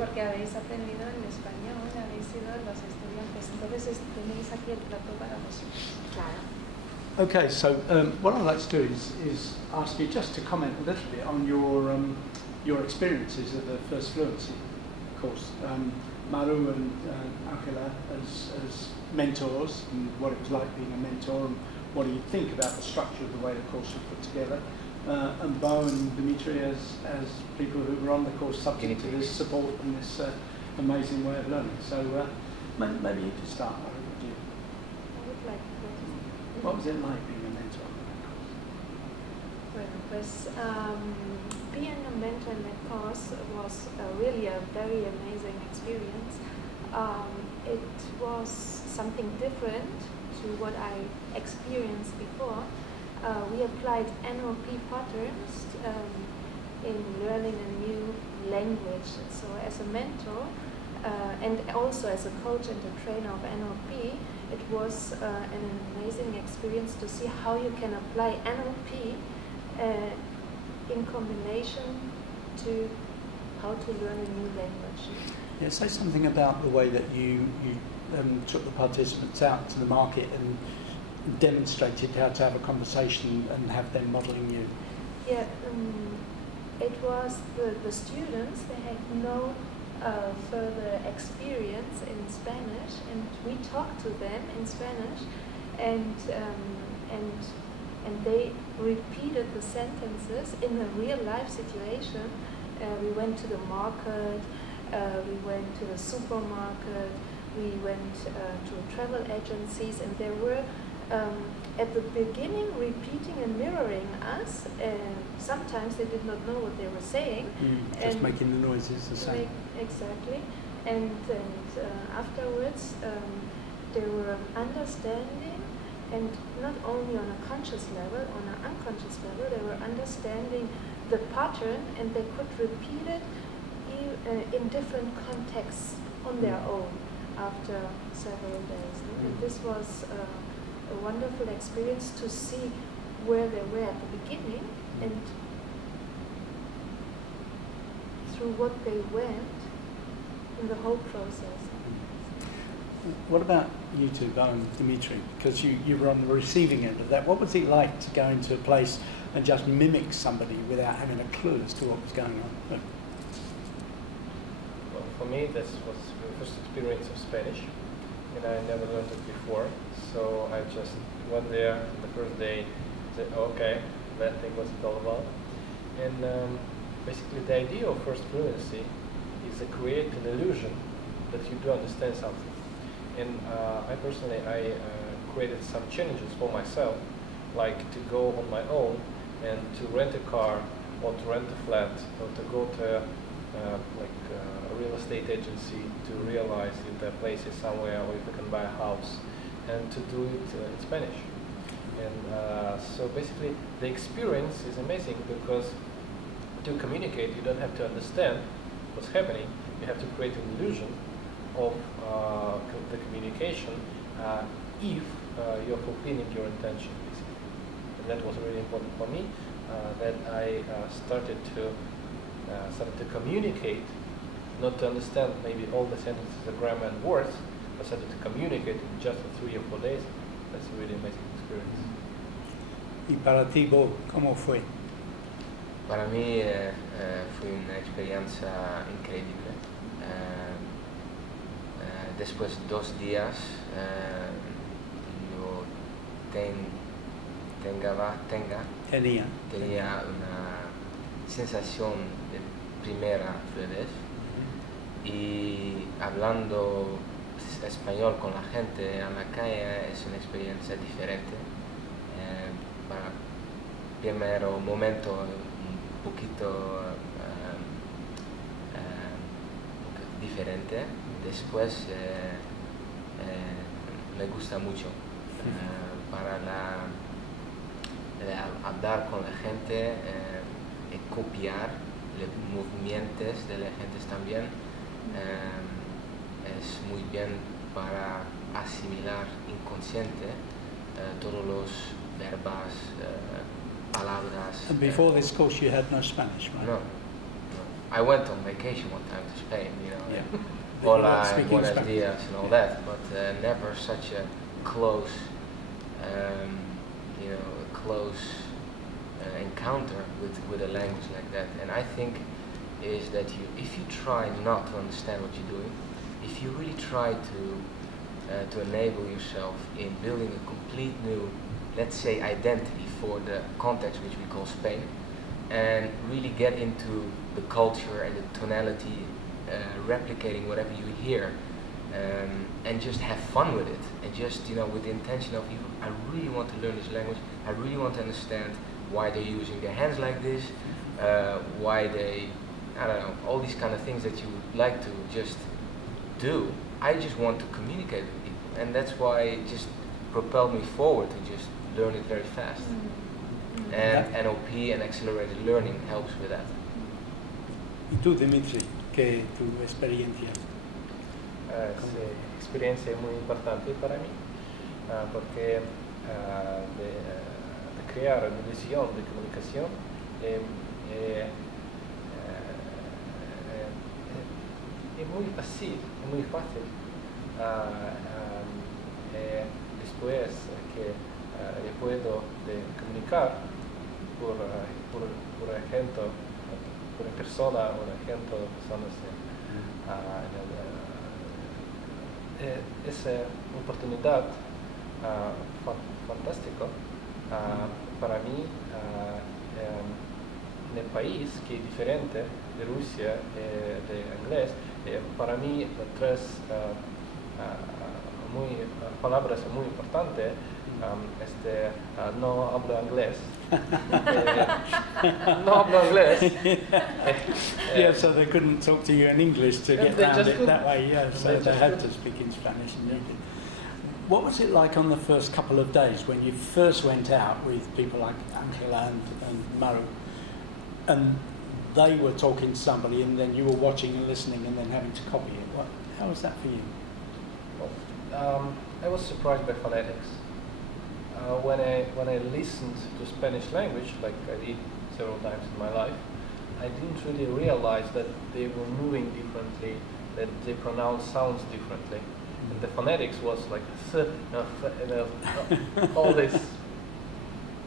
porque habéis aprendido en español, habéis sido los estudiantes, entonces tenéis aquí el plato para vosotros. Claro. Okay, so what I'd like to do is ask you just to comment a little bit on your experiences of the First Fluency course. Maru and Akila as mentors, and what it was like being a mentor, and what do you think about the structure of the way the course was put together, and Bo and Dimitri as people who were on the course subject to this support and this amazing way of learning. So maybe you could start, Maru, would you? I would like to. What was it like being a mentor in that course? Bueno, pues being a mentor in that course was really a very amazing experience. It was something different to what I experienced before. We applied NLP patterns in learning a new language. So as a mentor and also as a coach and a trainer of NLP, it was an amazing experience to see how you can apply NLP in combination to how to learn a new language. Yeah, say something about the way that you took the participants out to the market and demonstrated how to have a conversation and have them modelling you. Yeah, it was the students, they had no further experience in Spanish, and we talked to them in Spanish, and they repeated the sentences in a real life situation. We went to the market, we went to the supermarket, we went to travel agencies, and they were at the beginning repeating and mirroring us. Sometimes they did not know what they were saying. Just making the noises the same. Exactly. And afterwards they were understanding, and not only on a conscious level, on an unconscious level, they were understanding the pattern, and they could repeat it in different contexts on their own after several days. And this was a wonderful experience to see where they were at the beginning and through what they went in the whole process. What about you two, Bo and Dimitri? Because you were on the receiving end of that. What was it like to go into a place and just mimic somebody without having a clue as to what was going on? Well, for me, this was the first experience of Spanish, and I never learned it before. So I just went there the first day, said, okay, that thing was all about. And basically the idea of First Fluency is to create an illusion that you do understand something. And I personally created some challenges for myself, like to go on my own and to rent a car, or to rent a flat, or to go to a real estate agency to realize if the place is somewhere, or if I can buy a house, and to do it in Spanish. And so basically the experience is amazing, because to communicate you don't have to understand what's happening, you have to create an illusion of the communication if you're fulfilling your intention, basically. And that was really important for me, that I started to communicate, not to understand maybe all the sentences, the grammar and words, but started to communicate in just 3 or 4 days. That's a really amazing experience. ¿Y para ti, Bo, cómo fue? Para mí fue una experiencia increíble. Después de 2 días yo tenía una sensación de primera fluidez, y hablando español con la gente en la calle es una experiencia diferente. Para primero momento un poquito diferente, después me gusta mucho para hablar con la gente y copiar los movimientos de la gente también. Es muy bien para asimilar inconsciente todos los verbos, palabras. And before this course you had no Spanish, right? No. I went on vacation one time to Spain, you know, Yeah. hola, Speaking buenos Spanish. dias and all that, but never such a close, you know, a close encounter with a language like that. And I think is that if you try not to understand what you're doing, if you really try to enable yourself in building a complete new, let's say, identity for the context which we call Spain, and really get into the culture and the tonality, replicating whatever you hear, and just have fun with it, and just, you know, with the intention of, I really want to learn this language, I really want to understand why they're using their hands like this, why they, I don't know, all these kind of things that you would like to just do. I just want to communicate with people, and that's why it just propelled me forward to just learn it very fast. And NLP and accelerated learning helps with that. ¿Y tú, Dimitri, qué tu experiencia? Sí, experiencia muy importante para mí, porque de crear una visión de comunicación es muy fácil. Después que yo puedo comunicar por ejemplo, por persona o ejemplo de personas es una oportunidad fantástica para mí en el país que es diferente de Rusia, de inglés. Para mí tres palabras muy importantes. No hablo inglés. No hablo inglés. Yeah, so they couldn't talk to you in English to get They around just it couldn't. that way, yeah, so They they just had couldn't. to speak in Spanish and you did. What was it like on the first couple of days when you first went out with people like Angela and Maru, and they were talking to somebody and then you were watching and listening and then having to copy it? How was that for you? Well, I was surprised by phonetics. When I listened to Spanish language, like I did several times in my life, I didn't really realize that they were moving differently, that they pronounce sounds differently. And the phonetics was like all this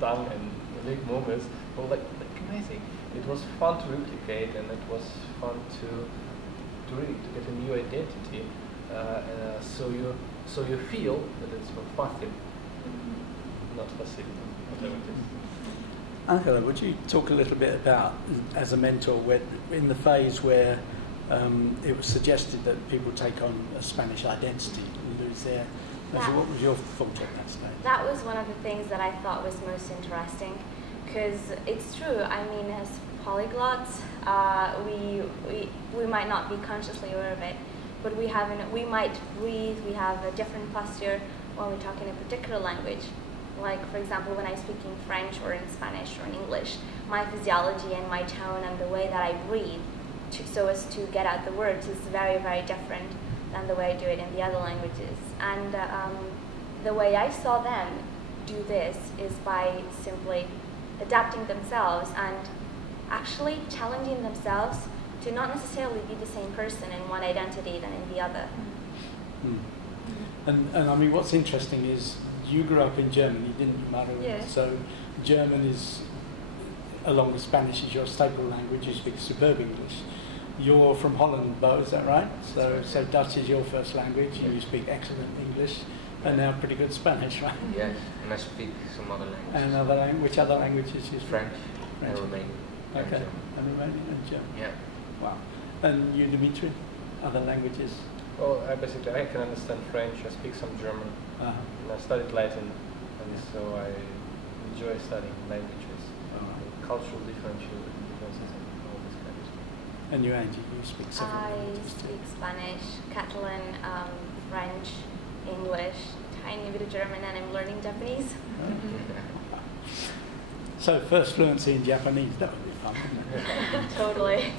tongue and lip movements were like amazing. It was fun to replicate, and it was fun to really get a new identity. So you feel that it's fácil, not facile, whatever it is. Angela, would you talk a little bit about, as a mentor, in the phase where it was suggested that people take on a Spanish identity and lose their... What was your thought at that stage? That was one of the things that I thought was most interesting, because it's true. I mean, as polyglots, we might not be consciously aware of it, but we might breathe. We have a different posture when we talk in a particular language. Like, for example, when I speak in French or in Spanish or in English, my physiology and my tone and the way that I breathe so as to get out the words is very, very different than the way I do it in the other languages. And the way I saw them do this is by simply adapting themselves and actually challenging themselves to not necessarily be the same person in one identity than in the other. And I mean, what's interesting is you grew up in Germany, didn't you, Maru? Yeah. So German is, along with Spanish, is your staple language. You speak superb English. You're from Holland, Bo, is that right? So Dutch is your first language. Yeah. You speak excellent English, and now pretty good Spanish, right? Yes, and I speak some other languages. And which other languages you speak? French and Romanian. And Okay, German. and Romanian and German. Yeah. Wow. And you, Dimitri, other languages? Well, I can understand French. I speak some German. Uh-huh. And I studied Latin, and so I enjoy studying languages, cultural differences, and all this kind of stuff. And you, Angie, you speak several I languages too. speak Spanish, Catalan, French, English, tiny bit of German, and I'm learning Japanese. So first fluency in Japanese, that would be fun, wouldn't it? Totally.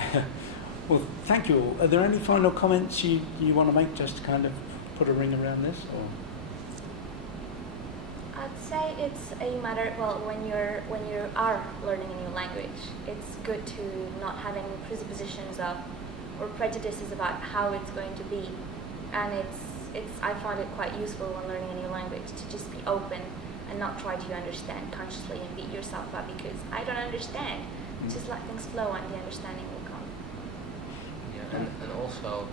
Well, thank you all. Are there any final comments you want to make, just to kind of put a ring around this? Or? I'd say it's a matter, well, when you are learning a new language, it's good to not have any presuppositions of or prejudices about how it's going to be. And I found it quite useful when learning a new language to just be open and not try to understand consciously and beat yourself up because I don't understand. Just let things flow and the understanding will come. Yeah, and also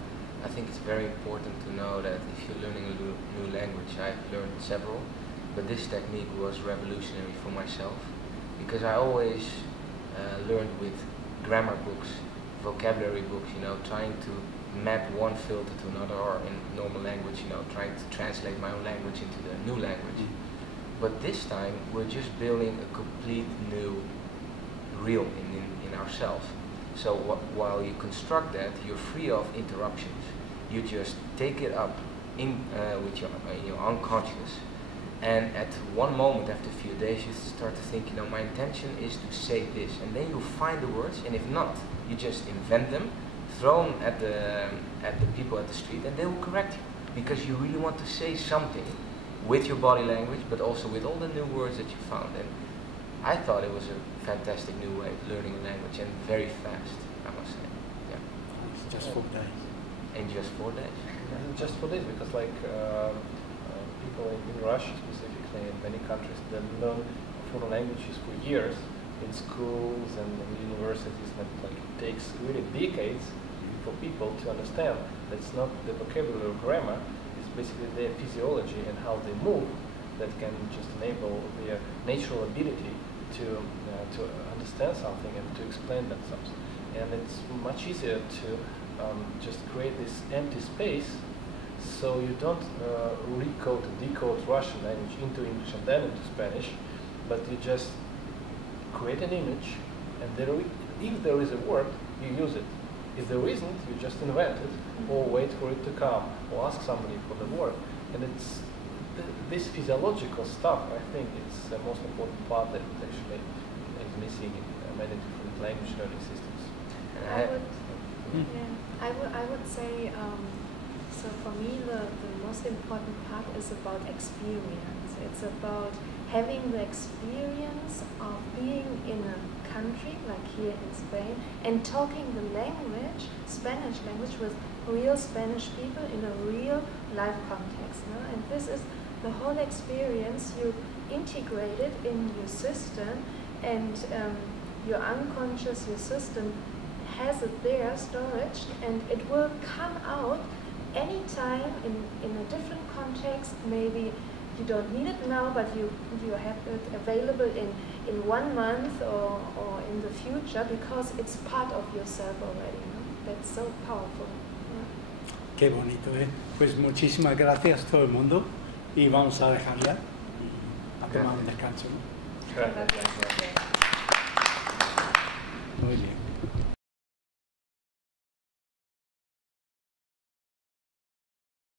I think it's very important to know that if you're learning a new language, I've learned several, but this technique was revolutionary for myself because I always learned with grammar books, vocabulary books, you know, trying to map one filter to another, or in normal language, you know, trying to translate my own language into the new language. But this time we're just building a complete new real in ourselves. So while you construct that, you're free of interruptions. You just take it up in with your unconscious, and at one moment after a few days you start to think, you know, my intention is to say this, and then you find the words, and if not, you just invent them, throw them at the people at the street, and they will correct you because you really want to say something with your body language, but also with all the new words that you found. And I thought it was a fantastic new way of learning a language, and very fast, I must say. Yeah. It's just 4 days. In just 4 days. And just for this, because like people in Russia specifically, in many countries, they learn foreign languages for years in schools and in universities, and like it takes really decades for people to understand. That's not the vocabulary or grammar, it's basically their physiology and how they move that can just enable their natural ability to understand something and to explain themselves. And it's much easier to just create this empty space, so you don't recode and decode Russian language into English and then into Spanish, but you just create an image, and if there is a word, you use it. If there isn't, you just invent it, or wait for it to come, or ask somebody for the word. And it's this physiological stuff, I think, is the most important part that actually is missing in many different language learning systems. I would say, so for me the most important part is about experience. It's about having the experience of being in a country, like here in Spain, and talking the language, Spanish language, with real Spanish people in a real life context. No? And this is the whole experience. You integrate it in your system, and your unconscious, your system has it there, storage, and it will come out anytime in a different context. Maybe you don't need it now, but you have it available in 1 month or in the future, because it's part of yourself already. No? That's so powerful. Yeah. Qué bonito, ¿eh? Pues muchísimas gracias a todo el mundo y vamos a dejarla a tomar un descanso, ¿no? Gracias.